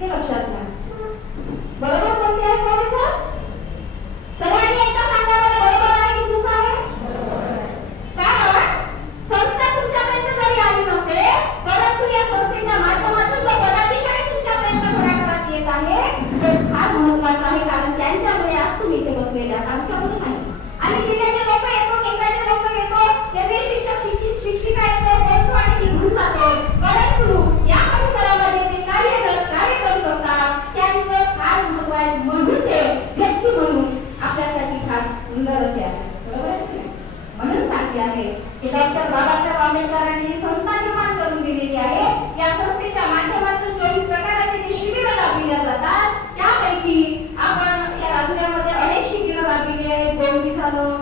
हे लक्षात घ्या. बरोबर कोणते आहे प्रोफेसर? सर्वांनी एकदा सांगा मला, बरोबर आहे की चूक आहे? कारण संस्था तुमच्यापर्यंत जरी आली नसते, परंतु या संस्थेच्या माध्यमातून जो पदाधिकारी तुमच्यापर्यंत घराघरात येत आहे ते फार महत्त्वाचं आहे. कारण त्यांच्यामुळे आज तुम्ही इथे बसलेले आहात, आमच्यामुळे नाही. आणि जिल्ह्याचे लोक येतो, केंद्राचे लोक येतो, केंद्रीय शिक्षक शिक्षिका येतो, बोलतो आणि निघून जातो. परंतु या परिसरामध्ये ते कार्यक्रम करतात, त्यांचं फार महत्त्व आहे. म्हणून ते व्यक्ती म्हणून आपल्यासाठी फार सुंदर असे आहे. बरोबर आहे? म्हणून सांगते आहे की डॉक्टर बाबासाहेब आंबेडकरांनी संस्था निर्माण करून दिलेली आहे. या संस्थेच्या माध्यमातून 24 प्रकारचे जे शिबिरं राबविल्या जातात, त्यापैकी आपण या राजुऱ्यामध्ये अनेक शिबिरं राबविली आहेत. गोंदी झालं,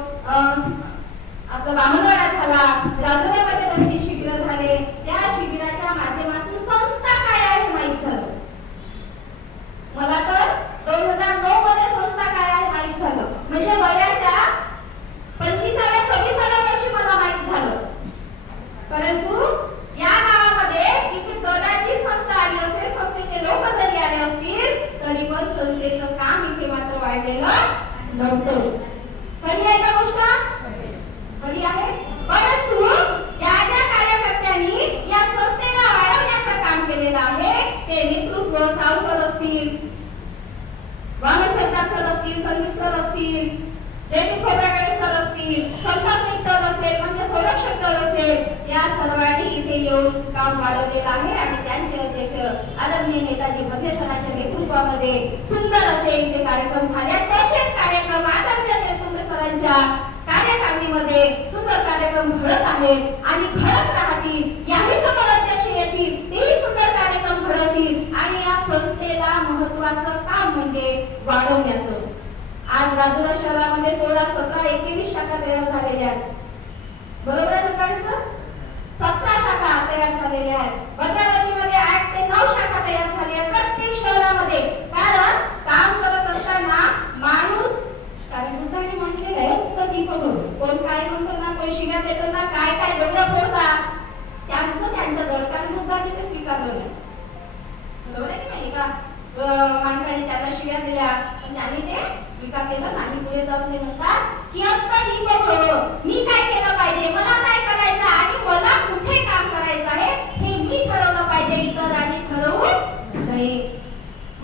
आपलं बामणवाडा झाला, राजुऱ्यामध्ये 2-3 शिबिरं झाले. त्या शिबिराच्या माध्यमातून संस्था काय आहे माहित झालं. मला तर 2009 मध्ये संस्था काय आहे माहित झालं. म्हणजे वयाच्या 25व्या-26व्या वर्षी मला माहित झालं. परंतु या गावामध्ये इथे कदाचित संस्था आली असेल, संस्थेचे लोक जरी आले असतील, तरी पण संस्थेचं काम इथे मात्र वाढलेलं नव्हतं. खरी आहे का गोष्ट? खरी आहे. परंतु ज्या ज्या कार्यकर्त्यांनी या संस्थेला वाढवण्याचं काम केलेलं आहे, ते नेतृत्व साव सर असतील, वामन सरकार सर असतील, संदीप सर असतील, जयदीप खोब्रागडे सर असतील, संस्थानिक दल असेल, म्हणजे संरक्षक दल असेल, या सर्वांनी इथे येऊन काम वाढवलेलं आहे. आणि त्यांचे अध्यक्ष आदरणीय नेताजी भदे सरांच्या नेतृत्वामध्ये सुंदर असे इथे कार्यक्रम झाले. तसेच कार्यक्रम आदरणीय नेतृत्व सरांच्या कार्यकारिणीमध्ये सुंदर कार्यक्रम घडत आहेत आणि घडत राहतील. याही समोर अध्यक्ष येतील, तेही सुंदर कार्यक्रम घडतील. आणि या संस्थेला महत्त्वाचं काम म्हणजे वाढवण्याचं. आज राजुरा शहरामध्ये 16, 17, 21 शाखा तयार झालेल्या आहेत. बरोबर आहे सर? 17 शाखा तयार झालेल्या आहेत. भद्रावतीमध्ये 8 ते 9 शाखा तयार झाल्या आहेत प्रत्येक शहरामध्ये. कारण काम करत असताना माणूस, कारण बुद्धाने म्हटलेलं आहे तर दीपक हो. कोण काय म्हणतो ना, कोण शिव्या देतो ना, काय काय दगड फोडतात, त्यांचं दडकान बुद्धाने ते स्वीकारलं नाही. बरोबर आहे की नाही का? माणसाने त्याला शिव्या दिल्या पण त्यांनी ते स्वीकार केलं नाही. पुढे जाऊन ते म्हणतात की आता दीपक हो, मी काय केलं पाहिजे, मला काय करायचं आणि मला कुठे काम करायचं आहे हे मी ठरवलं पाहिजे, इतरांनी ठरवू नये.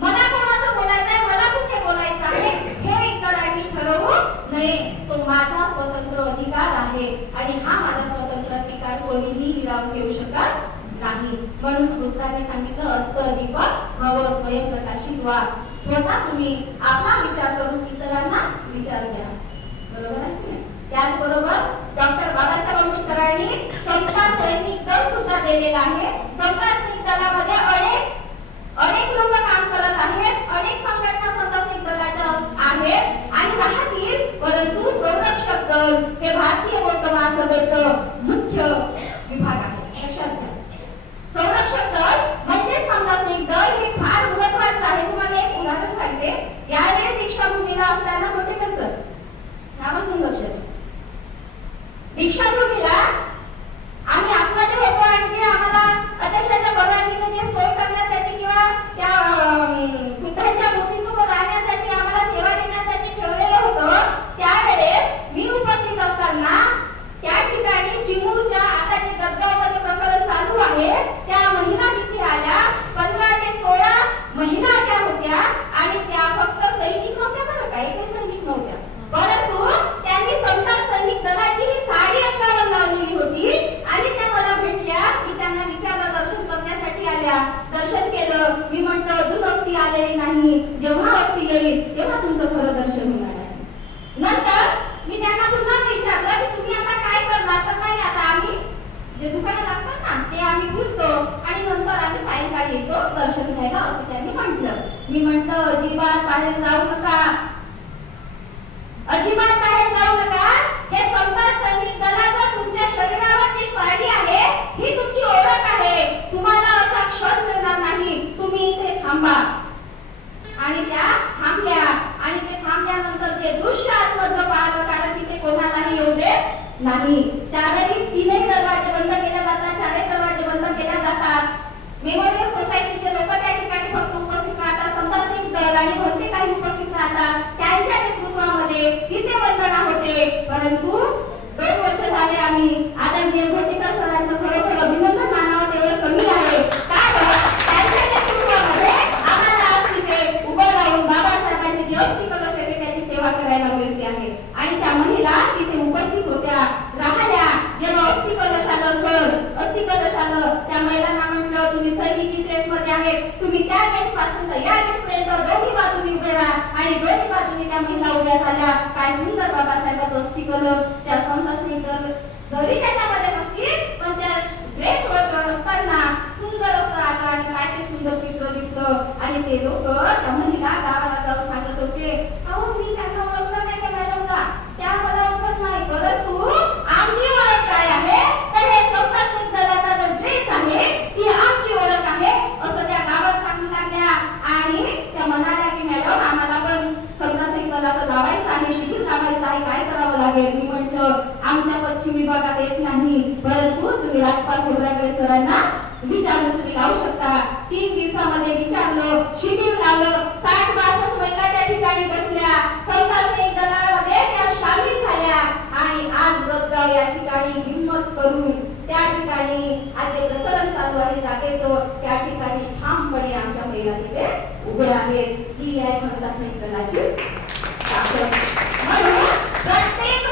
मला कोणाचं बोलायचं आहे, मला कुठे बोलायचं आहे हे इतरांनी ठरवू नये. तो माझा स्वतंत्र अधिकार आहे आणि हा माझा स्वतंत्र अधिकार कोणीही हिरावून घेऊ शकत नाही. म्हणून बुद्धाने सांगितलं अत्तदीपक भव स्वयंप्रकाशित व्हा. स्वतः तुम्ही आपला विचार करून इतरांना विचार द्या. बरोबर आहे? त्याचबरोबर डॉक्टर बाबासाहेब आंबेडकरांनी समता सैनिक दल सुद्धा दिलेला आहे. समता सैनिक दलामध्ये अनेक लोक काम करत आहेत, अनेक संघटना समता सैनिक दलाच्या आहेत आणि राहतील. परंतु संरक्षक दल हे भारतीय बौद्ध महासभेचं मुख्य विभाग आहे. लक्षात घ्या. संरक्षक दल म्हणजे समता सैनिक दल हे फार महत्त्वाचं आहे. तुम्हाला एक उदाहरण सांगते. यावेळी दीक्षाभूमीला असताना होते कसं, त्यावरच लक्ष द्या. दीक्षाभूमीला आम्ही आतमध्ये होतो आणि ते आम्हाला अध्यक्षाच्या परवानगीने जे सोय करण्यासाठी किंवा त्या बुद्धांच्या मूर्तीसमोर राहण्यासाठी आम्हाला सेवा देण्यासाठी ठेवलेलं होतं. त्यावेळेस मी उपस्थित असताना त्या ठिकाणी चिमूरच्या, आता जे गदगावमध्ये प्रकरण चालू आहे, त्या महिला तिथे आल्या. 15 ते 16 महिला त्या होत्या आणि त्या फक्त सैनिक नव्हत्या बरं, काही सैनिक नव्हत्या. परंतु त्यांनी समता सैनिक दलाची साडी अंगावर लावलेली होती आणि त्या मला भेटल्या. मी त्यांना विचारलं, दर्शन करण्यासाठी आल्या, दर्शन केलं. मी म्हटलं अजून अस्थी आलेली नाही, जेव्हा अस्थी येईल तेव्हा तुमचं खरं दर्शन होणार आहे. नंतर मी त्यांना पुन्हा विचारलं की तुम्ही आता काय करणार. तर नाही, आता आम्ही जे दुकानं लागतात ना ते आम्ही फिरतो आणि नंतर आम्ही सायंकाळी येतो दर्शन घ्यायला, असं त्यांनी म्हटलं. मी म्हटलं अजिबात बाहेर जाऊ नका, अजिबात बाहेर जाऊ नका. हे समता सैनिक दलाचं तुमच्या शरीरावर जी साडी आहे ही तुमची ओळख आहे. तुम्हाला असा क्षण मिळणार नाही. तुम्ही इथे थांबा. आणि त्या थांबल्या आणि ते थांबल्यानंतर जे दृश्य आतमधलं पाहिलं, कारण तिथे कोणालाही येऊ देत नाही. तीनही दरवाजे बंद केले जातात, चारही दरवाजे बंद केले जातात. मेमोरियल सोसायटीचे लोक त्या ठिकाणी फक्त उपस्थित जातात त्यांच्या नेतृत्वामध्ये तिथे वंदना होते. परंतु 2 वर्ष झाले आम्ही आदरणीय घोटीकर सरांचं खरोखर अभिनंदन मानावं तेवढं कमी आहे. कारण त्यांच्या नेतृत्वामध्ये आम्हाला आज तिथे उभं राहून बाबासाहेबांची जी अस्थि कलश आहे त्याची सेवा करायला मिळते आहे. आणि त्या महिला तिथे उपस्थित होत्या, राहिल्या. जेव्हा अस्थि कलश आलं त्या महिलांना म्हटलं तुम्ही सैनिकी ड्रेस मध्ये आहे, तुम्ही त्या गेट पासून तर या गेट पर्यंत दोन्ही बाजूनी उभे राहा. आणि दोन्ही बाजूनी त्या महिला उभ्या झाल्या. काय सुंदर बाबासाहेबांचा अस्थि कलश त्या संत स्नेहितर जरी त्याच्यामध्ये नसतील पण त्या ड्रेसवर असताना सुंदर असं आलं आणि काय ते सुंदर चित्र दिसलं. आणि ते लोक त्या महिला गावाला जाऊन सांगत होते, अहो मी त्यांना ओळखलं नाही त्या मॅडमला, त्या मला ओळखत नाही, परंतु आमची ओळख काय आहे तर हे संत स्नेहितराचा जो ड्रेस आहे ती आमची ओळख आहे असं त्या गावात सांगू लागल्या. आणि त्या म्हणाल्या की मॅडम आम्हाला पण संत स्नेहितराचं लावायचं आहे, शिबिर लावायचं आहे, काय करावं लागेल. मी म्हटलं आमच्या पश्चिम विभागात येत नाही, परंतु तुम्ही राजपाल खोब्रागडे सरांना विचारून तुम्ही लावू शकता. 3 दिवसामध्ये विचारलं, शिबिर लावलं, 60-62 महिला त्या ठिकाणी बसल्या, संत स्नेहित दलामध्ये त्या शामिल झाल्या. आणि आज गदगाव या ठिकाणी हिम्मत करून त्या ठिकाणी आज जे प्रकरण चालू आहे जागेचं त्या ठिकाणी ठामपणे आमच्या महिला तिथे उभे आहेत. ही आहे संत स्नेहित दलाची ताकद. म्हणून प्रत्येक